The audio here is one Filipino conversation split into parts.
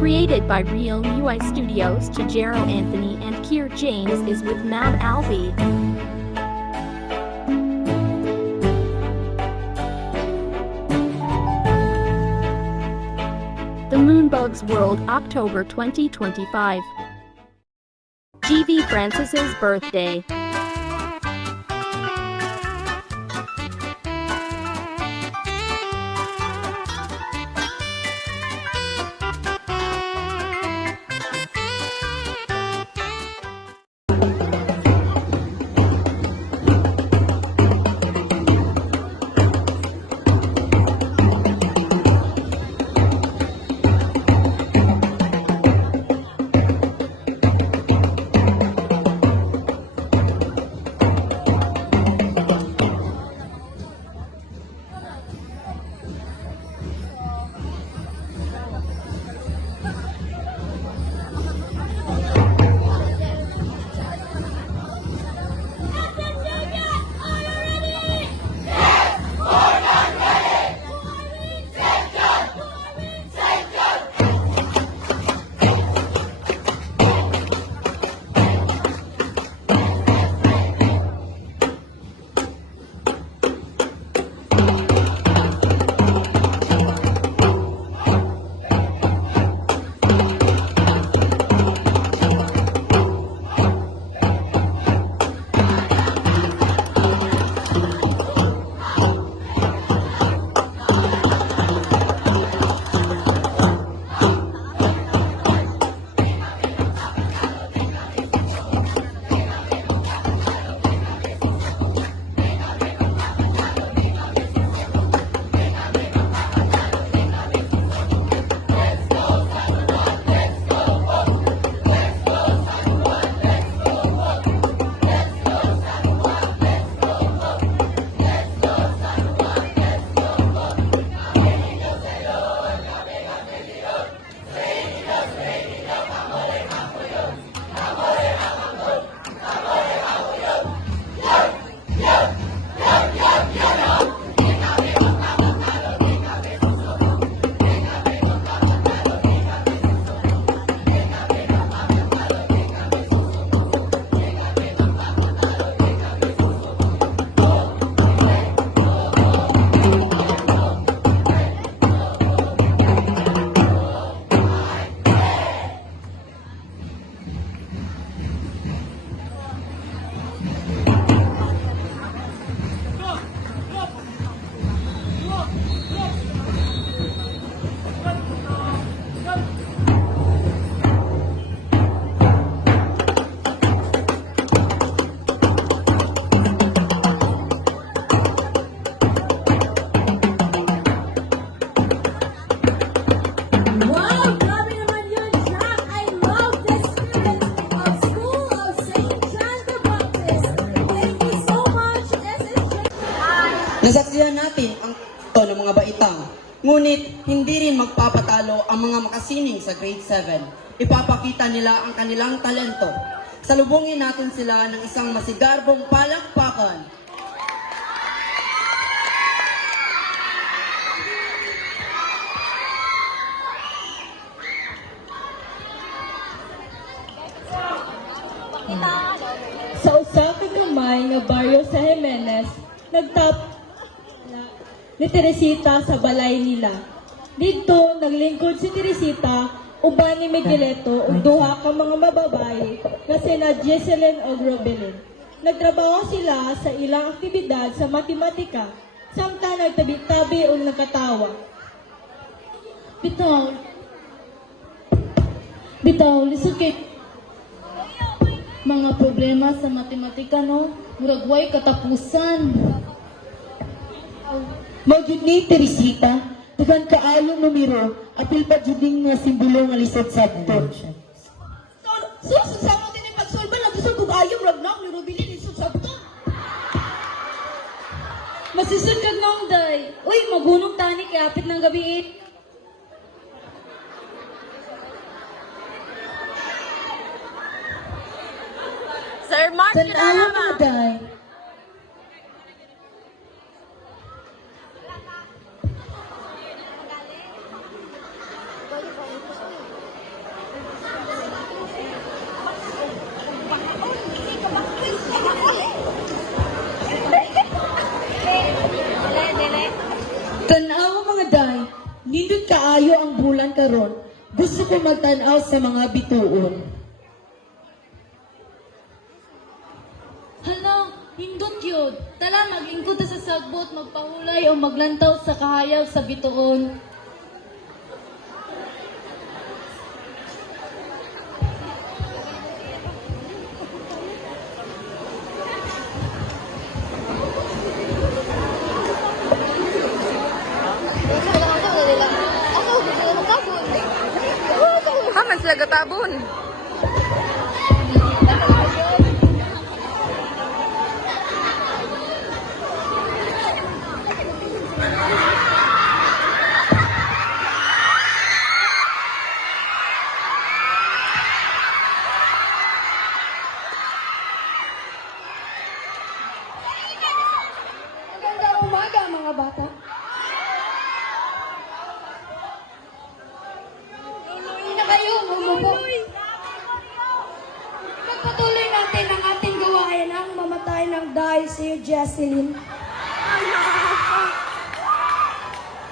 Created by Real UI Studios, Tajero Anthony and Kier James is with Mab Alvi. The Moonbugs World, October 2025. GV Francis's birthday. Nasaksihan natin ang ito ng mga baitang, ngunit hindi rin magpapatalo ang mga makasining sa grade 7. Ipapakita nila ang kanilang talento. Salubungin natin sila ng isang masigarbong palakpakan. Sa usaping kamay nga baryo sa Jimenez, nagtap ni Teresita sa balay nila. Dito, naglingkod si Teresita, uban ni Migueleto, ug duha ka mga mababae na sina Jesselyn ug Robelin. Nagtrabaho sila sa ilang aktibidad sa matematika, samtang nagtabi-tabi o nagkatawa. Bitaw, lisod kay mga problema sa matematika, no? Muragway katapusan. Magjud ni Teresita, tugan kaayo numero, apil pa jud ning nga simbolo nga lisod sabto. Sa mo din pagsolba na gusto kog ayong ragnaw ni Robelin lisod sabto. Masisud kag nong day. Uy, magunong tani kay apit ng gabi. Sir Mark, Tanawa mga day. karon, gusto ko magtanaw sa mga bituon. Hala, hindot yun. Tala, maglingkod ta sa sagbot, magpahulay o maglantaw sa kahayag sa bituon. Kaman sila gatabon. Magandang umaga mga bata. Tuloy na kayo, umupo. Pagpatuloy natin ang ating gawain ang mamatay ng dahil si Jesseline.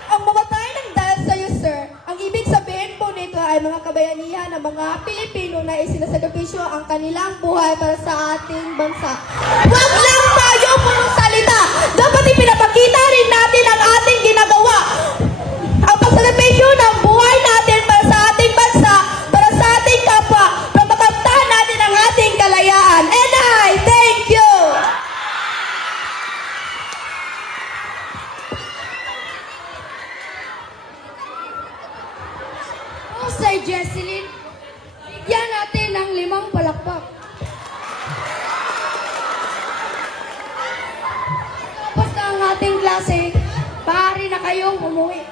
Ang mamatay ng dahil sa iyo, sir, ang ibig sabihin po nito ay mga kabayanihan ng mga Pilipino na isinasagabisyo ang kanilang buhay para sa ating bansa. Wag lang tayo puro salita! Dapat ipinapakita rin natin ang ating ginagawa. Ang pagsasagabisyo ng buhay natin para sa ating bansa, para sa ating kapwa, para makamtahan natin ang ating kalayaan. And I thank you! Oh, Sir Jesseline, bigyan natin ng 5 palakpak. Tapos na ang ating klase, maaari na kayong umuwi.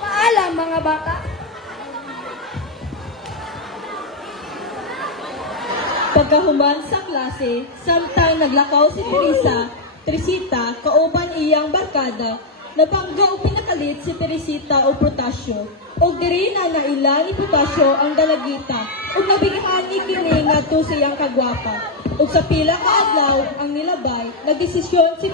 Paalam mga bata. Pagkahuman sa klase, samtang naglakaw si Teresita, kauban iyang barkada, napangga o pinakalit si Teresita o Protasio, o diri na nailang ni Protasio ang dalagita, o nabigyan ni kini ngadto sa iyang kagwapa. O sa pila ka adlaw ang nilabay, nagdesisyon si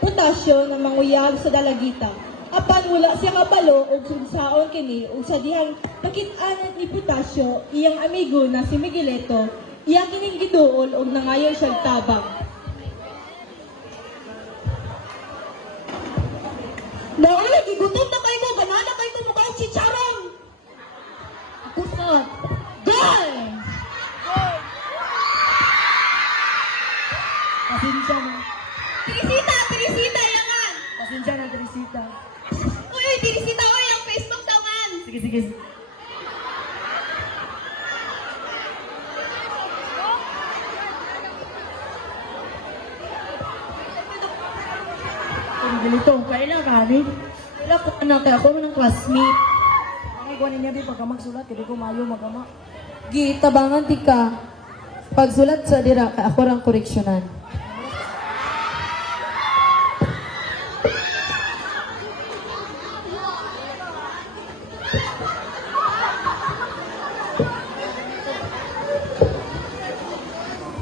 Protasio na manguyab sa dalagita. Apan wala siya kabalo o sunsaon kini o sa dihang nakit-anat ni Protasio, iyang amigo na si Miguelito, iya kining giduol og nangayo siyang tabang. Naula, gigutom na kayo mo, ganana kayo mo mukha ang chicharon. Kusot! Goal! Pasensya na. Teresita, yangan! Pasensya na, Teresita. Uy, Teresita, uy, ang Facebook tangan! Sige, sige. Ang ganito, kailan ka, ni? Kailan ko anak, kaya ako ng classmate. Ay, kuha niya, di, pagka magsulat, hindi ko mayo magama. Gitabangan ti ka. Pagsulat sa dira, kay ako rang koreksyonan.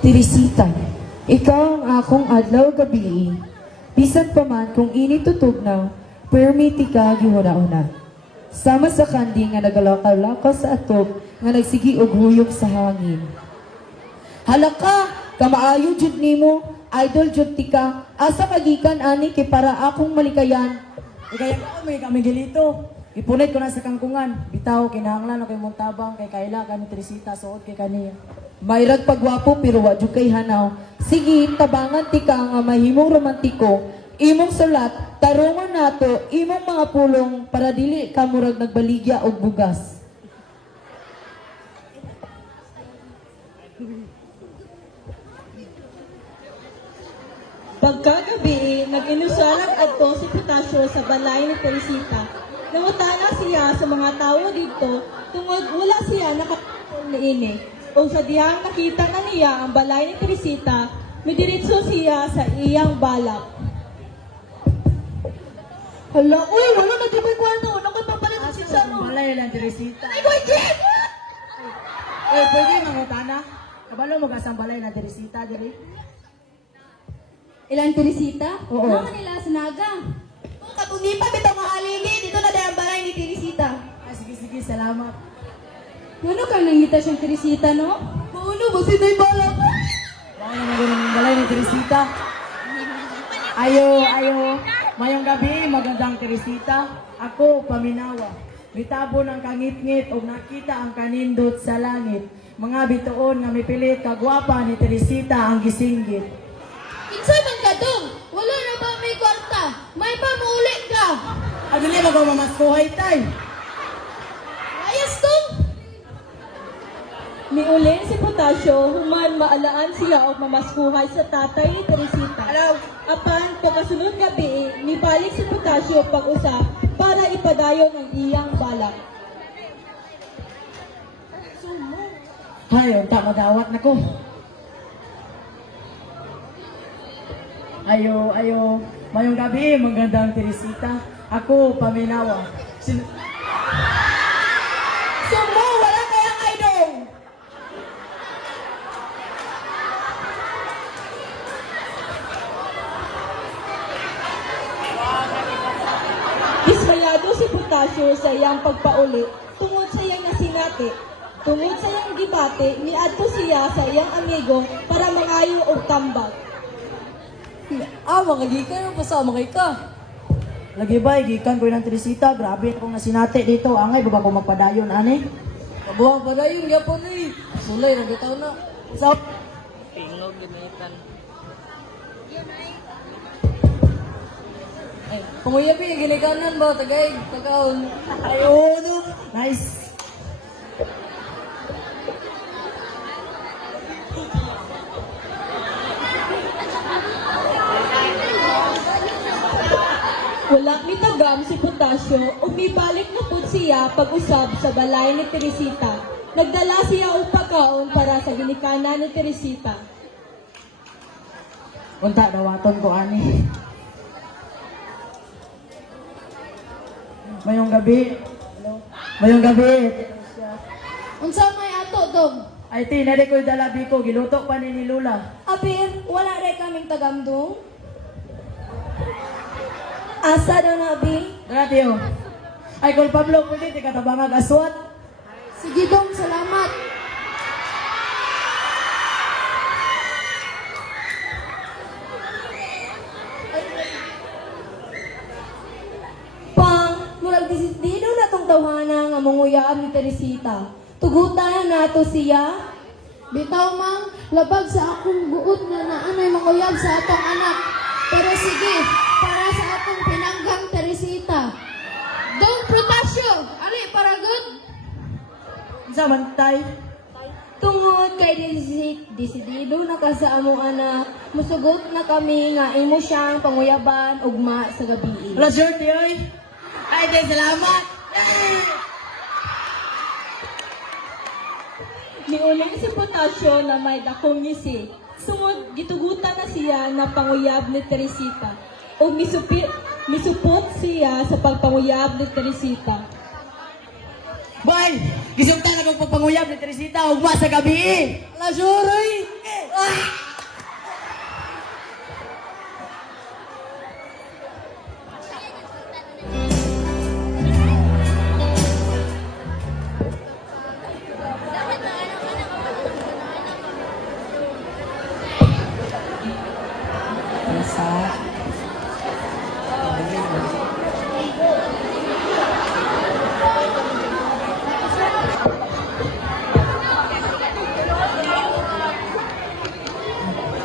Teresita, ikaw ang akong adlaw gabi. Bisan pa man kung initutog na, permiti ka gihuna-una. Sama sa kandi nga nagalakaw-lakaw sa atog nga nagsigi og huyok sa hangin. Halaka, kamaayo jud nimo, idol jud ti ka, asa kagikan ani kay para akong malikayan. Kaya kami gilito. Ipunit ko na sa kangkungan. Bitaw, kinahanglan ako yung muntabang kay Kayla, kani Teresita, suot kay kaniya. Mayrag pagwapo pero wa jud kay hanaw. Sige, tabangan ti ka nga mahimong romantiko. Imong sulat, tarungon nato, imong mga pulong para dili ka murag nagbaligya og bugas. Pagkagabi, nag-inusalan adto si Protasio sa balay ni Teresita. Nangutana siya sa mga tawo dito tungod wala siya nakatungkol niini. O sa diyang nakita na niya ang balay ni Teresita, midiritso siya sa iyang balak. Hala, uy, wala na di ko'y kwarto. Wala ko'y papalit ang chicharon. Malay lang Teresita. Ay, ko'y Jen! Pwede mangutana. Kabalo mo kasang balay na Teresita, dili? Ilang Teresita? Oo. Mga nila sa naga. Katunipa, bitang mahalili. Dito salamat. Ano ka nangita siyang Teresita, no? Ano ba sinay balak? Baka naman ganun yung balay ni Teresita. Ayo. Mayong gabi, magandang Teresita. Ako, paminawa. Mitabon ang kangit-ngit o nakita ang kanindot sa langit. Mga bituon nga mipilit kagwapa ni Teresita ang gisinggit. Kinsa man ka dong? Wala na ba may kwarta? May pa mauli ka? Adili ba ko mamaskuhay tay? Ayos dong! Miulin si Potasio, human maalaan siya o mamaskuhay sa tatay ni Teresita. Apan, pagkasunod gabi, mibalik si Potasio pag-usap para ipadayon ang iyang balak. Hay, unta madawat na ko. Ayo. Mayong gabi, magandang Teresita. Ako, paminawa. Sumo! Wala kayang idol! Dismayado si Potasio sa iyang pagpauli tungod sa iyang nasinati. Tungod sa iyang gibate, niadto siya sa iyang amigo para mangayo og tambag. Mga gikan, pasama kay ka. Lagi ba, gikan ko ng Teresita. Grabe akong nasinati dito. Angay, ba ko magpadayon, ani? Kabuhang pa na yung yapon eh. Sulay, nagitaw na. So, Panguyabi, ginikanan ba? Tagay, kakaon. ayo, no. Nice. Walang mitagam si Potasio, umibalik na po siya pag-usab sa balay ni Teresita. Nagdala siya og pagkaon para sa ginikanan ni Teresita. Unta, dawaton ko, ani. Mayong gabi. Unsa may ato dong? Ay, tinari ko'y dalabi ko. Gilutok pa ni Lula. Apir, wala rin kaming tagamdong? Asa daw na, Bi? Dati, oh. Ay, kung Pablo, pwede, di ka tabangag aswat. Sige dong, salamat. Pang, murag disidido na tong tawhana nga manguyab ni Teresita. Tugutan na nato siya. Bitaw mang, labag sa akong buot na naanay manguyab sa atong anak. Pero sige, para sa atong pinanggang Teresita. Dong Protasio, ali para good. Sa mantay. Tungod kay disidido na ka sa among anak, musugot na kami nga imo siyang panguyaban ugma sa gabi. Wala, shorty, oy. Ay, di, salamat. Niuling si Potasio na may dakong ngisi. Sungod, gitugutan na siya na panguyab ni Teresita. O misupot siya sa pagpanguyab ni Teresita. Boy, gisumtan akong pagpanguyab ni Teresita. Ugma sa gabi. Wala, suroy.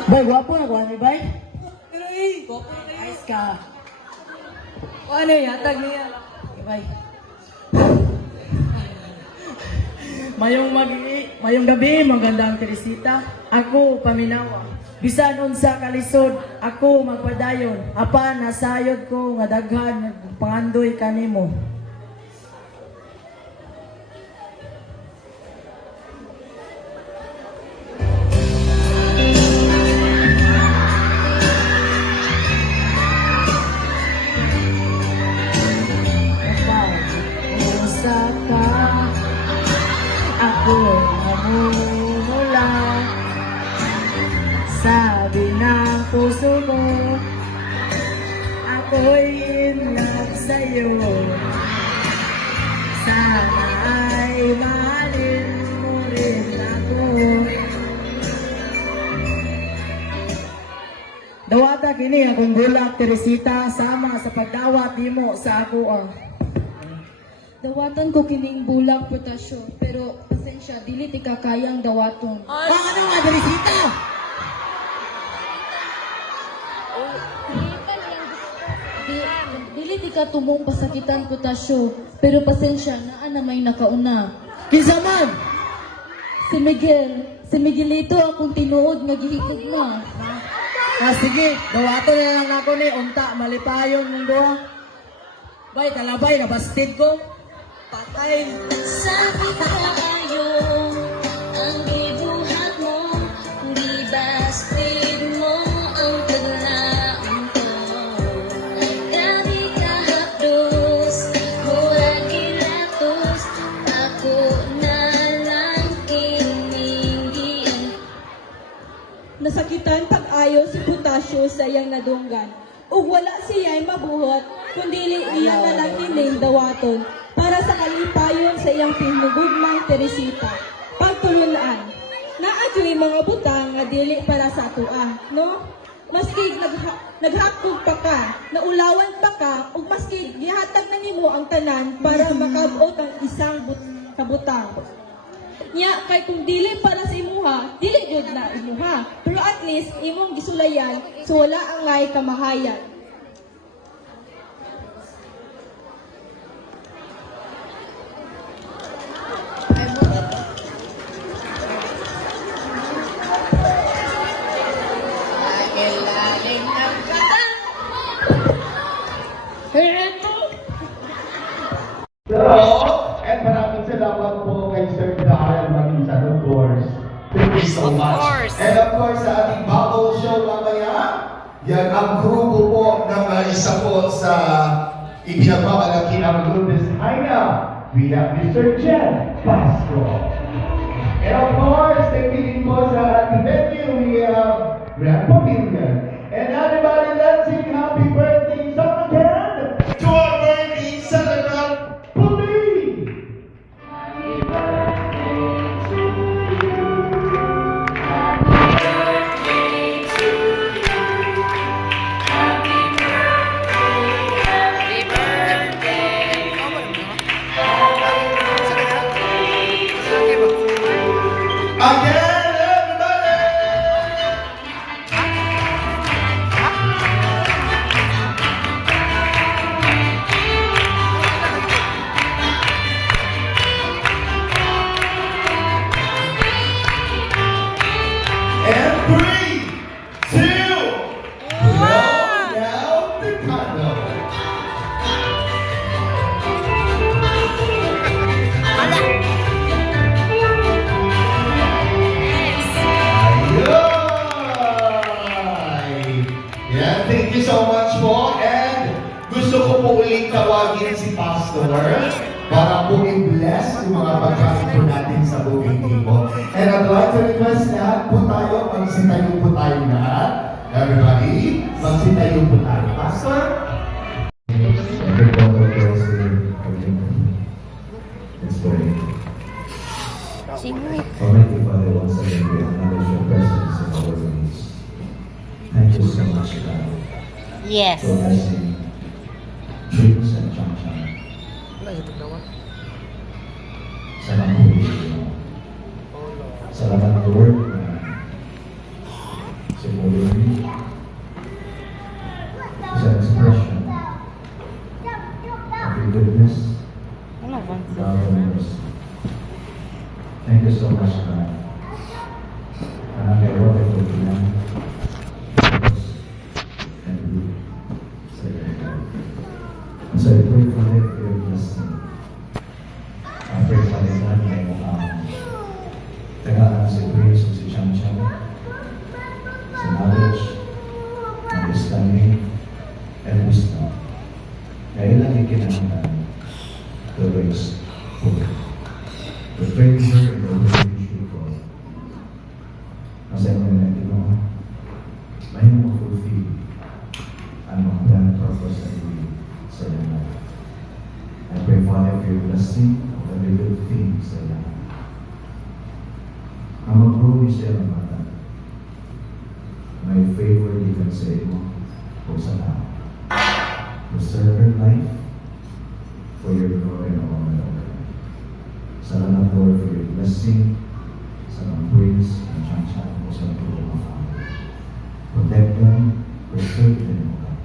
Boy, guwapo na, guwapo, bay. Pero eh, Ayos ka. ano yatag niya? Okay, bay. Mayong gabi, magandang Teresita. Ako, paminawa. Bisan unsa kalisod, ako magpadayon. Apan, nasayod ko nga daghan, pangandoy kanimo. Usap ka, ako namumula. Sabi ng puso mo, ako'y in love sa'yo. ini akong bulak Teresita sama sa pagdawat nimo sa ako ah. Dawatan ko kining bulak potasyo, pero pasensya, dili ti kakayang dawaton. Ano nga Teresita? Dili ti ka tumong pasakitan potasyo, pero pasensya, naa na may nakauna. Kinsa man? Si Miguelito akong tinuod nga gihikog na. Sige, dawaton na lang ako ni unta malipayon mong duha. Bay, kalabay, nabastid ko. Patay. Sabi ko kayo, ang ibuhat mo, di bastid mo ang paglaon ko. Gabi kahapdos, murag gilatos, ako na lang kiningian. Nasakitan pag-ayo si Potasyo sa iyang nadunggan. Ug wala siya'y mabuhat, kundi iya na lang hiling dawaton para sa kalipayon sa iyang pinugugmang Teresita. Pagtulunan, naadyo'y mga butang nga dili para sa atoa, no? Maski naghakog pa ka, naulawan pa ka, ug maski gihatag na nimo ang tanan para makabot ang isang kabutang. Nya kay kung dili para sa imuha, dili jud na imuha. Pero at least imong gisulayan so wala ang ngay kamahayan. And maraming salamat po kay Sir Darrell Maginsan, of course. Thank you so much. And of course, sa ating bubble show mamaya, yan ang grupo po ng isa po sa ipinagmamalaki ng Lourdes Haina. We have Mr. Jen Pasco. And of course, nakikinig po sa ating venue, we have Grand Pavilion. And everybody, let's sing happy birthday song again to our birthday celebrant, Puli! Again, everybody! And 3, 2, now the condo. Yeah, thank you so much po. And gusto ko po ulit tawagin si Pastor para po i-bless yung mga pagkain po natin sa booking table. And I'd like to request lahat po tayo, magsitayo po tayo lahat. Everybody, magsitayo po tayo. Pastor? Let's pray. Almighty Father, once again, we acknowledge your presence in our midst. Thank you so much, God. Yes. For blessing dreams and changchang. Salamat po, Lord. Salamat, Lord, na siguro sa expression of your goodness, love, and mercy. Thank you so much, God. Karena kayak waktu itu bilang, and we say, so I pray for your blessing. I pray for the God na tagaan si Grace o si Chang Chang, sa knowledge, understanding, and wisdom. Kaya lang ikinahanglan to raise hope. The favor and the relationship God. Kasi ang mga natin may ma-fulfill ang mga plan and purpose na ibig sa iyo na. I pray, Father, for your blessing of every good thing sa iyo. Ang mag-grow sa iyo ng bata. May favor given sa iyo. Hosanna. Preserve her life for your glory and honor, Lord. Salamat, Lord, for your blessing sa mga praise and chant mo sa tulong ng family. Protect them, preserve them, O God.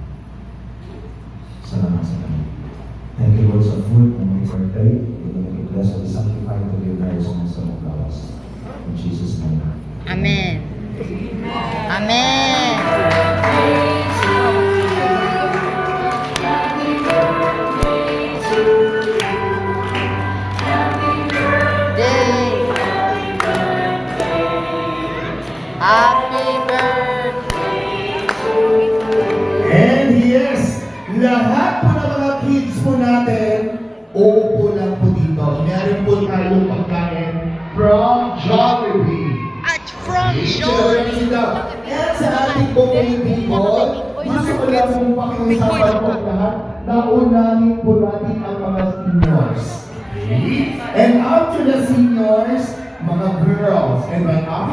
Salamat sa kanila. Thank you, Lord, sa food na may partay. We bless and sanctify to your lives and sa mga gawas. In Jesus' name. Amen. Amen. Happy birthday. And yes, lahat po ng mga kids po natin, uupo lang po dito. Meron po tayong pagkain from Jollibee. At from Jollibee. And sa ating buong people, gusto ko lang po pakiusapan po lahat na unahin po natin ang mga seniors. And after the seniors, mga girls. And right after